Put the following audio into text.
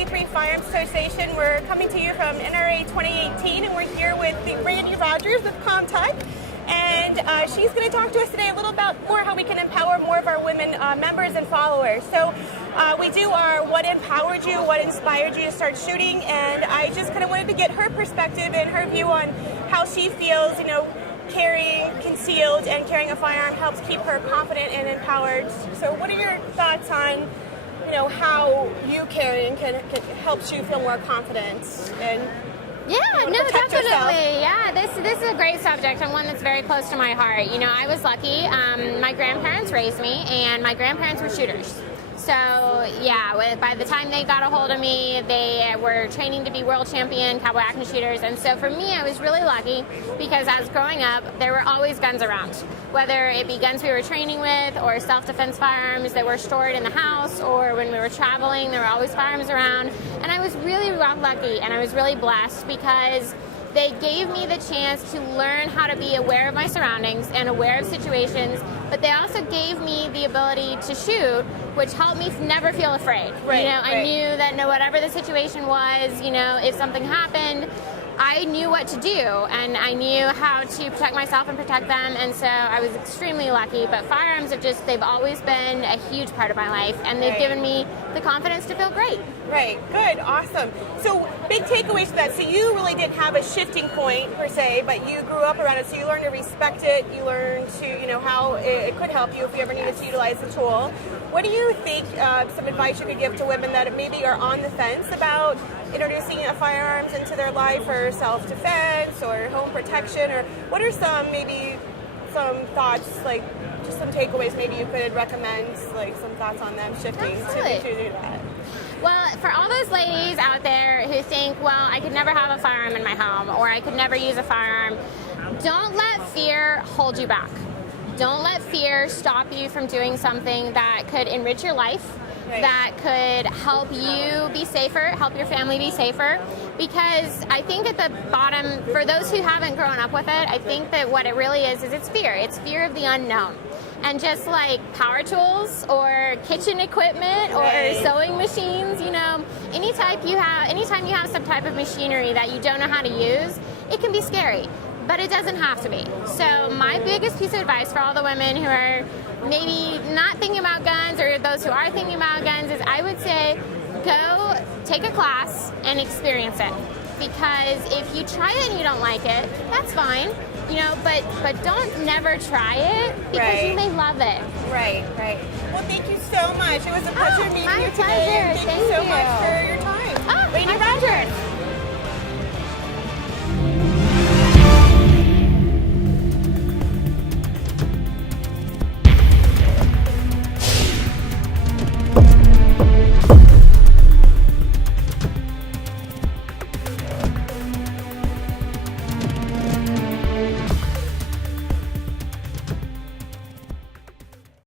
93 Firearms Association. We're coming to you from NRA 2018, and we're here with Randi Rogers with Comp-Tac. And she's going to talk to us today a little about more how we can empower more of our women members and followers. So we do our what empowered you, what inspired you to start shooting, and I just kind of wanted to get her perspective and her view on how she feels, you know, carrying concealed and carrying a firearm helps keep her confident and empowered. So what are your thoughts on, you know, how you carrying can helps you feel more confident and definitely. yourself? Yeah, this is a great subject and one that's very close to my heart. You know, I was lucky. My grandparents raised me, and my grandparents were shooters. So yeah, by the time they got a hold of me, they were training to be world champion Cowboy Action Shooters. And so for me, I was really lucky because as growing up, there were always guns around. Whether it be guns we were training with or self-defense firearms that were stored in the house, or when we were traveling, there were always firearms around. And I was really lucky, and I was really blessed because they gave me the chance to learn how to be aware of my surroundings and aware of situations, but they also gave me the ability to shoot, which helped me never feel afraid. Right, you know, right. I knew that whatever the situation was, you know, if something happened, I knew what to do, and I knew how to protect myself and protect them, and so I was extremely lucky. But firearms they've always been a huge part of my life, and they've given me the confidence to feel great. Right, good, awesome. So big takeaways from that. So you really didn't have a shifting point per se, but you grew up around it, so you learned to respect it, you learned to, you know, how it could help you if you ever needed to utilize the tool. What do you think, some advice you could give to women that maybe are on the fence about introducing firearms into their life for self-defense or home protection, or what are some thoughts, like just some takeaways maybe you could recommend, like some thoughts on them shifting to do that? Well, for all those ladies out there who think, well, I could never have a firearm in my home, or I could never use a firearm, don't let fear hold you back. Don't let fear stop you from doing something that could enrich your life, that could help you be safer, help your family be safer. Because I think at the bottom, for those who haven't grown up with it, I think that what it really is it's fear. It's fear of the unknown. And just like power tools or kitchen equipment or sewing machines, you know, anytime you have some type of machinery that you don't know how to use, it can be scary. But it doesn't have to be. So my biggest piece of advice for all the women who are maybe not thinking about guns, or those who are thinking about guns, is I would say go take a class and experience it. Because if you try it and you don't like it, that's fine. You know, but don't never try it because you may love it. Right. Well, thank you so much. It was a pleasure meeting you today. My pleasure. Thank you so much for